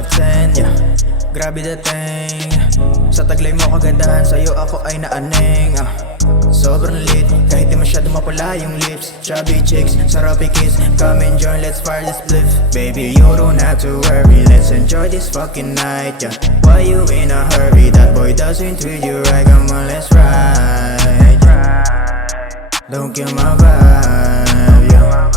of 10, yeah. Grabe dating. Sa taglay mo kagandahan, sa'yo ako ay naaning, sobrang lit, kahit di masyado mapula yung lips. Chubby chicks, sarap i-kiss. Come and join, let's fire this spliff. Baby, you don't have to worry, let's enjoy this fucking night, yeah. Why you in a hurry? That boy doesn't treat you right, come on, let's ride. Don't kill my vibe, yeah.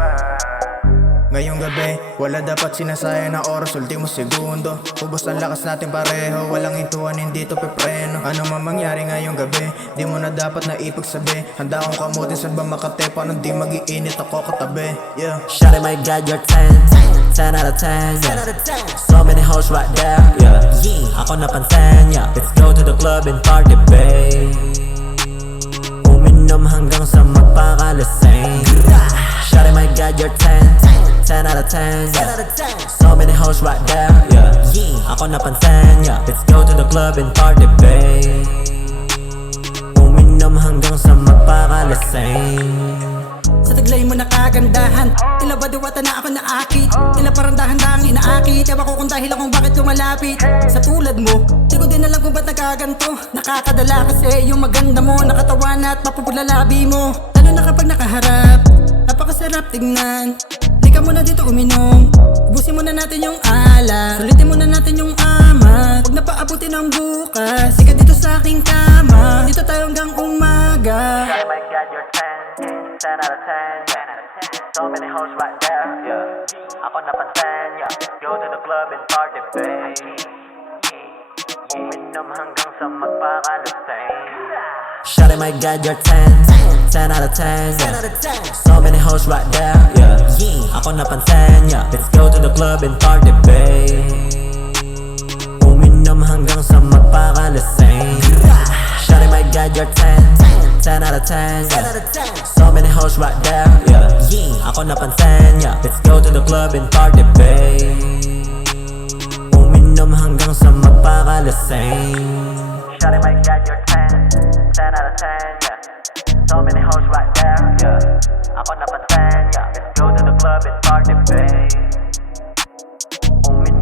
Ngayong gabi, wala dapat sinasayang na oras, ultimo segundo. Ubos ang lakas natin pareho, walang hintuan, hindi to pepreno. Ano man mangyari ngayong gabi, di mo na dapat na ipagsabi. Handa akong kamutin, saan ba makate, paano di mag-iinit ako katabi, yeah. Shawty, my God, you're 10 out of 10, yeah. So many hoes right there, yeah. Ako napansin, yeah. Let's go to the club and party, babe. Uminom hanggang sa magpakalasing. Shawty, my God, you're 10 out of 10, yeah. So many hoes right there, yeah. Ako napansin, yeah. Let's go to the club and party, babe. Uminom hanggang sa magpakalasing. Sa taglay mo nakagandahan, tila ba diwata na ako naakit? Tila parang dahan-dahang inaakit. Ewan ko kung dahil akong bakit lumalapit. Sa tulad mo, di ko din alam kung ba't nakaganto. Nakakadala kasi yung maganda mo, nakatawan at mapupulalabi mo. Lalo na kapag nakaharap, napakasarap tignan. Lika mo na dito uminom, ubusin mo na natin yung alak. Sulitin mo na natin yung amat, huwag na paabutin ng bukas. Ika dito sa aking kama, dito tayo hanggang umaga. Shawty, my God, you're 10 out of 10, yeah. So many hoes right there, yeah. Ako napansin, yeah. Let's go to the club and party, babe. Uminom hanggang sa magpakalasing. Shawty, my God, you're 10 out of 10, yeah. So many hoes right there, yeah. Ako napansin, yeah. Let's go to the club and party, babe. Uminom hanggang sa magpakalasing. Shawty, my God, you're 10 out of 10, yeah. So many hoes right there, yeah. Ako napansin, yeah. Let's go to the club and party, babe. Uminom hanggang sa magpakalasing. Shawty, my God, you're 10 out of 10, yeah. So many hoes right there, yeah. Ako napansin, yeah. Let's go to the club and party, babe. Uminom